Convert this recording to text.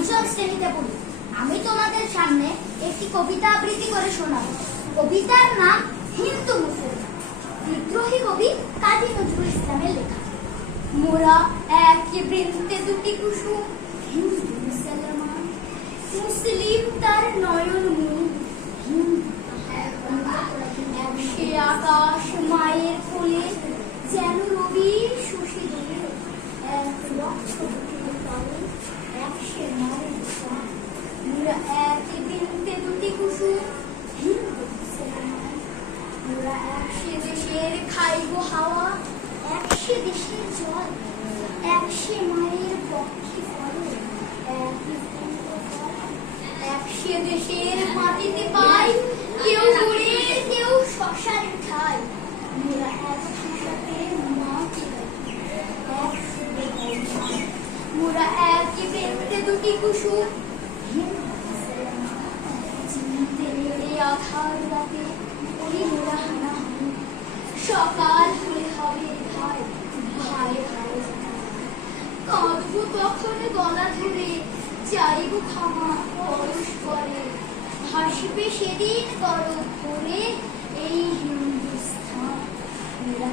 পঞ্চম শ্রেণীতে পড়ি। আমি তোমাদের সামনে একটি কবিতা আবৃত্তি করে শোনাবো। কবিতার নাম হিন্দু মুসলমান। বিদ্রোহী কবি কাজী নজরুল ইসলামের লেখা। মোরা এক বৃন্তে দুটি কুসুম, হিন্দু মুসলমান, মুসলিম তার নয়ন মুখ, সে আকাশ মায়ের কোলে, যেন রবি শশী দূরে, এক লক্ষ এক সে মায়ের প্রাণ। মোরা এক বৃন্তে দুটি কুসুম, হিন্দু মুসলমান, মোরা এক সে দেশের খাইব হাওয়া, এক সে দেশের জল, এক সে মায়ের পক্ষে ফল, এক সে দেশের মাটিতে পাই, কেউ গুড়ের কেউ শশার ঠাই। মোরা এক ভাষাতে মাটি, এক সুরে গাই। মোরা এক বৃন্তে দুটি কুসুম, হিন্দু মুসলমান, চিনতে নেড়ে আধার রাতে ওই মোরা হানাহানি। সকাল হলে হবে ভাই, ভাই ভাই কাঁদবো তখন গলা ধরে, চাইব ক্ষমা পরস্পরে, হাসবে সেদিন গরব করে এই হিন্দুস্থান। মোরা